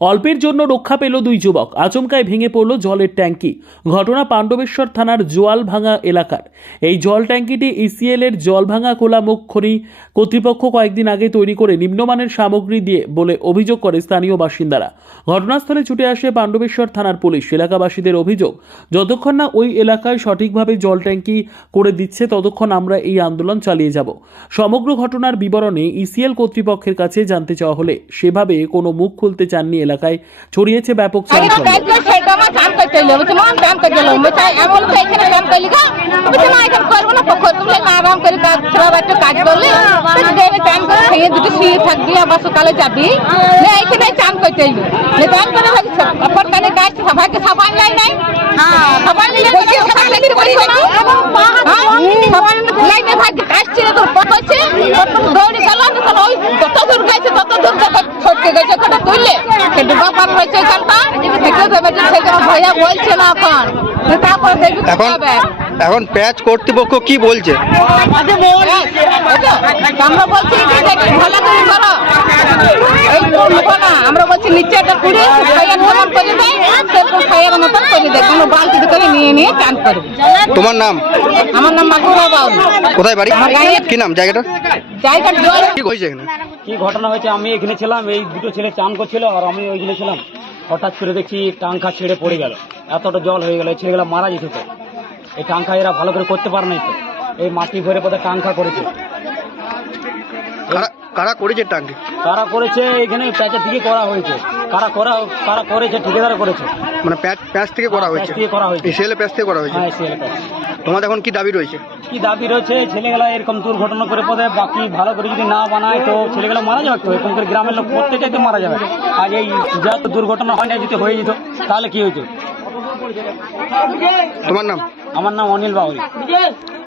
অল্পের জন্য রক্ষা পেল দুই যুবক। আচমকায় ভেঙে পড়ল জলের ট্যাঙ্কি। ঘটনা পাণ্ডবেশ্বর থানার জোয়ালভাঙা এলাকার। এই জল ট্যাঙ্কিটি ইসিএল এর জলভাঙা মুখ খনি কর্তৃপক্ষ কয়েকদিন আগে তৈরি করে নিম্নমানের সামগ্রী দিয়ে বলে অভিযোগ করে স্থানীয় বাসিন্দারা। ঘটনাস্থলে ছুটে আসে পাণ্ডবেশ্বর থানার পুলিশ। এলাকাবাসীদের অভিযোগ, যতক্ষণ না ওই এলাকায় সঠিকভাবে জল ট্যাঙ্কি করে দিচ্ছে, ততক্ষণ আমরা এই আন্দোলন চালিয়ে যাব। সমগ্র ঘটনার বিবরণে ইসিএল কর্তৃপক্ষের কাছে জানতে চাওয়া হলে সেভাবে কোনো মুখ খুলতে চাননি এলাকায় ছড়িয়েছে ব্যাপক চাঞ্চল্য। দূর গেছে তত দূর ছটকে গেছে ওটা তুললে সে ডুবা পার হয়েছে সেখানে ভয়া বলছে না এখন তো তারপরে দেখবি কি এখন এখন প্যাচ কর্তৃপক্ষ কি বলছে? আমরা ভালো করে। করো না আমরা বলছি নিচে একটা মতন করে দেয় সেরকম খাইয়ার মতন করে দেয় কোনো বালতি করে নিয়ে নিয়ে চান করবে তোমার নাম? আমার নাম মাগুরা বাবু কোথায় বাড়ি? কি নাম জায়গাটা? জায়গার জল কি হয়েছে এখানে? কি ঘটনা হয়েছে? আমি এখানে ছিলাম এই দুটো ছেলে চান করছিল আর আমি ওইখানে ছিলাম। হঠাৎ করে দেখছি টাঙ্কা ছেড়ে পড়ে গেল। এতটা জল হয়ে গেল এই ছেলেগুলো মারা যেত তো। এই টাঙ্কা এরা ভালো করে করতে পারে নাই তো। এই মাটি ভরে পথে টাঙ্কা করেছে। কারা কারা করেছে টাঙ্কি? কারা করেছে? এখানে প্যাচের থেকে করা হয়েছে। কারা করা কারা করেছে? ঠিকাদার করেছে। মানে প্যাচ প্যাচ থেকে করা হয়েছে। করা হয়েছে। এসএল প্যাচ থেকে করা হয়েছে। হ্যাঁ সেই প্যাচ। তোমাদের এখন কি দাবি রয়েছে? কি দাবি রয়েছে? ছেলেগুলা এরকম দুর্ঘটনা করে পদে বাকি ভালো করে যদি না বানায় তো ছেলেগুলো মারা যাবে তো? এরকম করে গ্রামের লোক প্রত্যেকেই তো মারা যাবে। আর এই যত দুর্ঘটনা হয় না যদি হয়ে যেত তাহলে কি হইতো? তোমার নাম? আমার নাম অনিল বাউরি